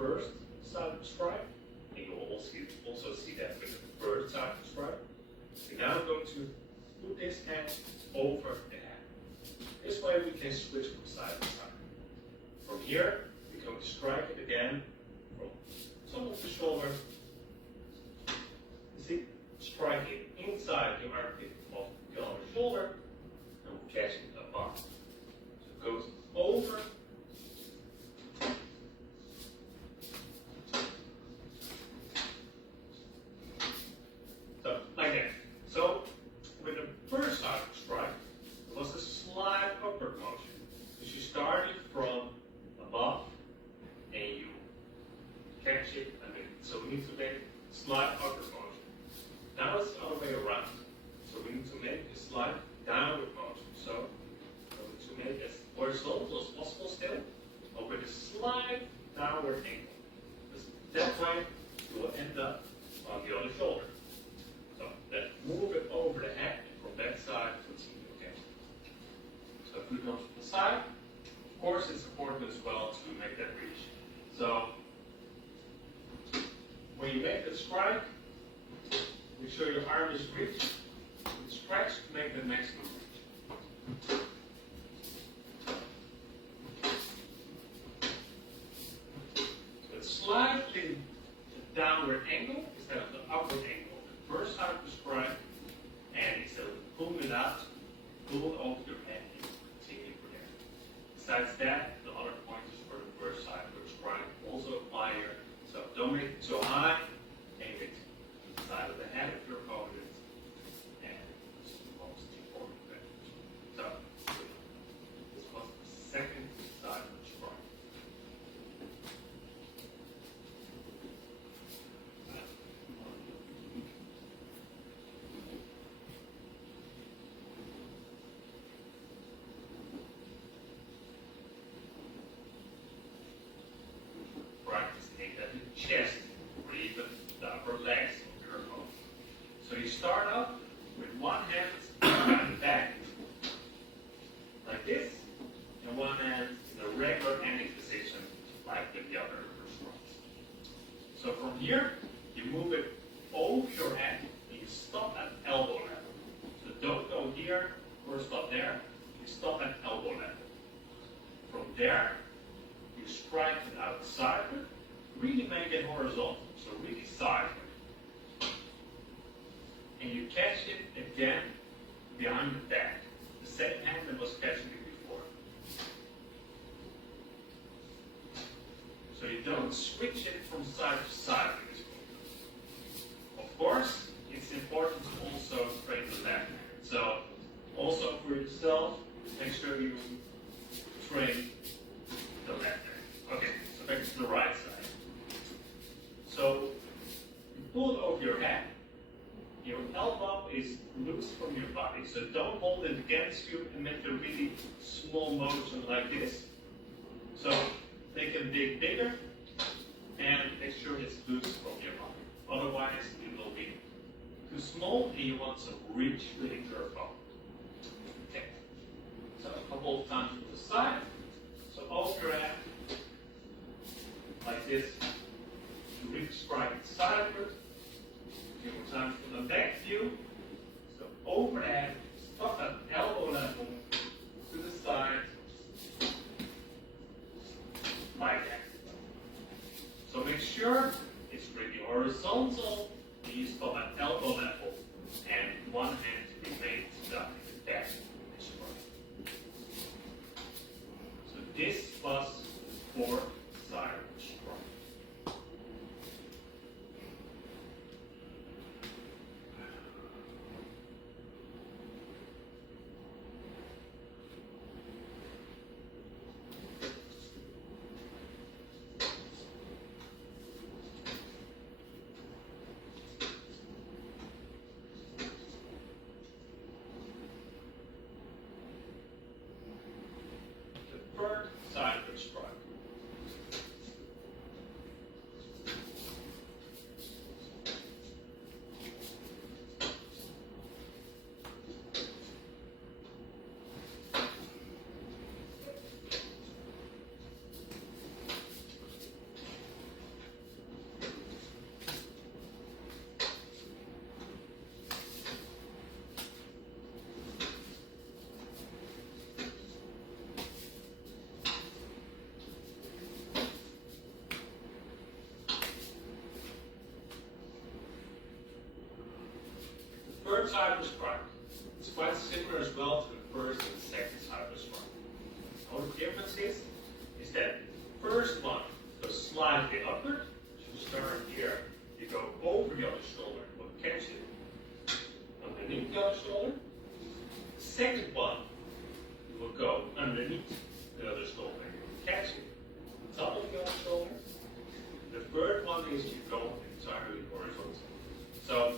first side of the strike, and you will also see that with the third side of the strike. We're now going to put this hand over the hand. This way we can switch from side to side. From here, we're going to strike it again from top of the shoulder. You see, striking inside the armpit of the other shoulder, and we're catching it apart. So it goes over. So, like that. So, with the first side of the strike, it was a slight upward motion. So you started from above, and you catch it. So we need to make a slight upward motion. Now it's the other way around. So we need to make a slight downward motion. So we need to make it as horizontal as possible still, but with a slight downward angle. Because that way you will end up on the other shoulder. So let's move it over the head, and from that side continue again. So if we come from the side, of course it's important as well to make that reach. So when you make the strike, make sure your arm is reached. Stretch to make the maximum reach. So it's slightly a downward angle instead of the upward angle. The first side of the strike, and instead of pulling it out, pull it over your head and continue from there. Besides that, the other pointers for the first side of the strike also apply here. So don't make it too high, aim it to the side of the head of your opponent, and it's the most important thing. So this was the second side of the strike. Chest or even the upper legs of your opponent. So you start up with one hand behind the back, like this, and one hand in a regular ending position, like with the other strikes. So from here, you move it over your head, and you stop at elbow level. So don't go here or stop there, you stop at elbow level. From there, you strike it outside. Really make it horizontal, so really sideways. And you catch it again behind the back. The same hand that was catching it before. So you don't switch it from side to side in this movement. Of course, it's important to also train the left hand. So also for yourself, make sure you train the left hand. Okay, so back to the right side. So you pull it over your head. Your elbow is loose from your body, so don't hold it against you and make a really small motion like this. So make it bigger and make sure it's loose from your body. Otherwise, it will be too small and you want some reach within your opponent. Okay. So a couple of times to the side. So over your head, like this. Reach strike sideward. A few more times from the back view. So overhead, stop at elbow level to the side, like that. So make sure it's really horizontal, and you stop at elbow level, and one hand remains stuck in the back of the strike. So this was for side strike. side of the strike. It's quite similar as well to the first and second side of the strike. The only difference is that the first one goes slightly upward. So you start here, you go over the other shoulder, you will catch it underneath the other shoulder. The second one, you will go underneath the other shoulder, you will catch it on top of the other shoulder. The third one is you go entirely horizontal. So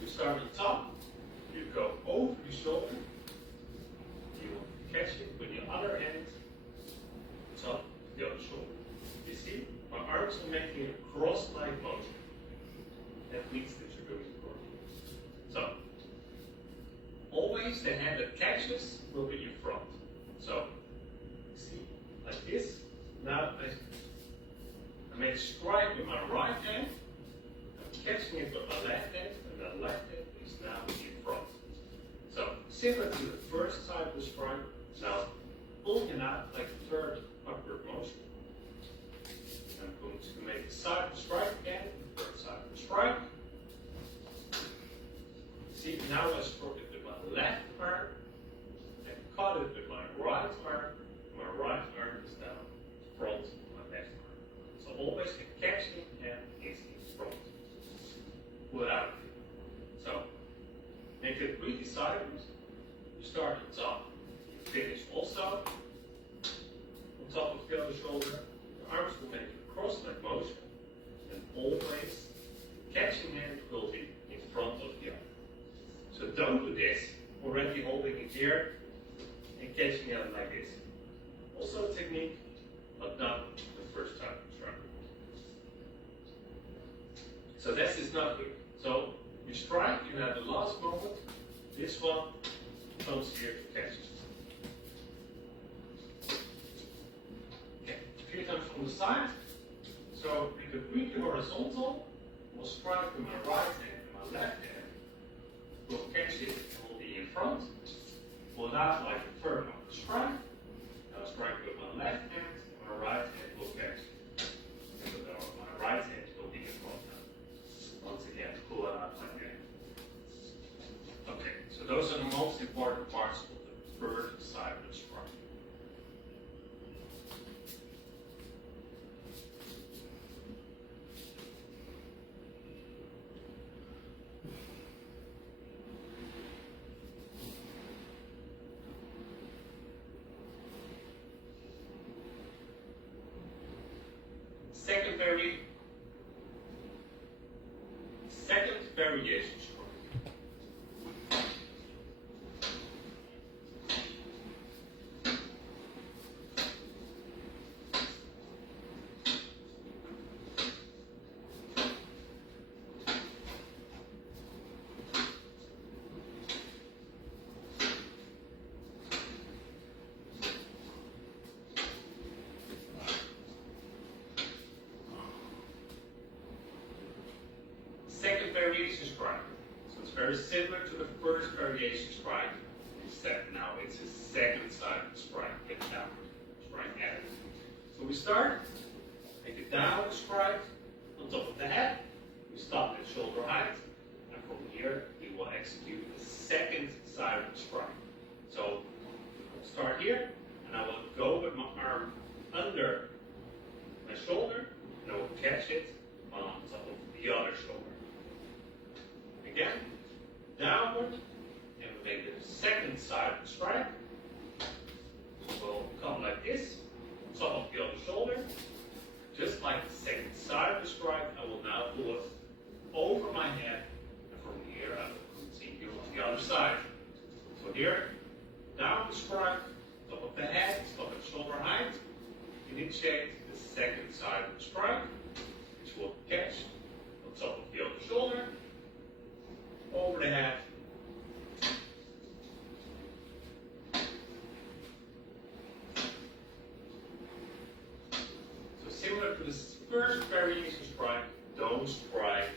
you start on top, you go over the shoulder, you will catch it with your other hand, top of the other shoulder. You see, my arms are making a cross-like motion. That means that you're doing it wrong. So, always the hand that catches will be in front. So, see, like this. Now I make a strike with my right hand. I'm catching it with my left hand, and the left hand is now in front. So, similar to the first side of the strike, now pulling it out like a third upward motion. I'm going to make the side of the strike again, the third side of the strike. See, now I struck it with my left arm, and caught it with my right arm. My right arm is now in front of my left arm. So always the catching hand is in front. Without it. So, make it really sideways. You start on top. You finish also on top of the other shoulder. Your arms will make a cross-leg motion. And always catching hand will be in front of the other. So don't do this, already holding it here and catching it like this. Also a technique, but not the first time you try. So this is not good. So you strike, you have the last moment. This one comes here to catch it. Okay, a few times from the side. So we could really horizontal. We'll strike with my right hand and my left hand. We'll catch it and we'll be in front. We'll not like a third of the strike. I'll strike with my left hand and my right hand will catch it. And so my right hand will be in front now. Once again, pull it out like that. Okay, so those are the most important parts of the third side of the strike. Second variation strike. Second variation strike. So it's very similar to the first variation strike, except now it's a second side of the strike, get downward, strike at it. So we start, make a downward strike on top of the head, we stop at shoulder height, and from here we will execute the second side of the strike. So I'll start here, and I will go with my arm under my shoulder, and I will catch it on top of the other shoulder. Again, downward, and we make the second side of the strike. We'll come like this, on top of the other shoulder. Just like the second side of the strike, I will now pull it over my head, and from here I will continue on the other side. So here, downward strike, top of the head, top of the shoulder height. Initiate the second side of the strike, which will catch on top of the other shoulder. Over the head. So similar to the first variation strike, don't strike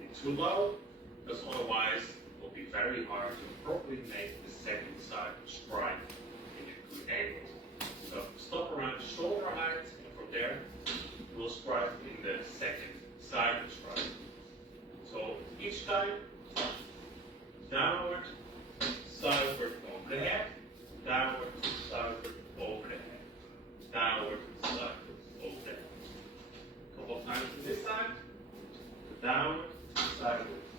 it too low, because otherwise it will be very hard to properly make the second side strike in a good angle. So stop around shoulder height, and from there we'll strike in the second side of the strike. So each time, down. sideways.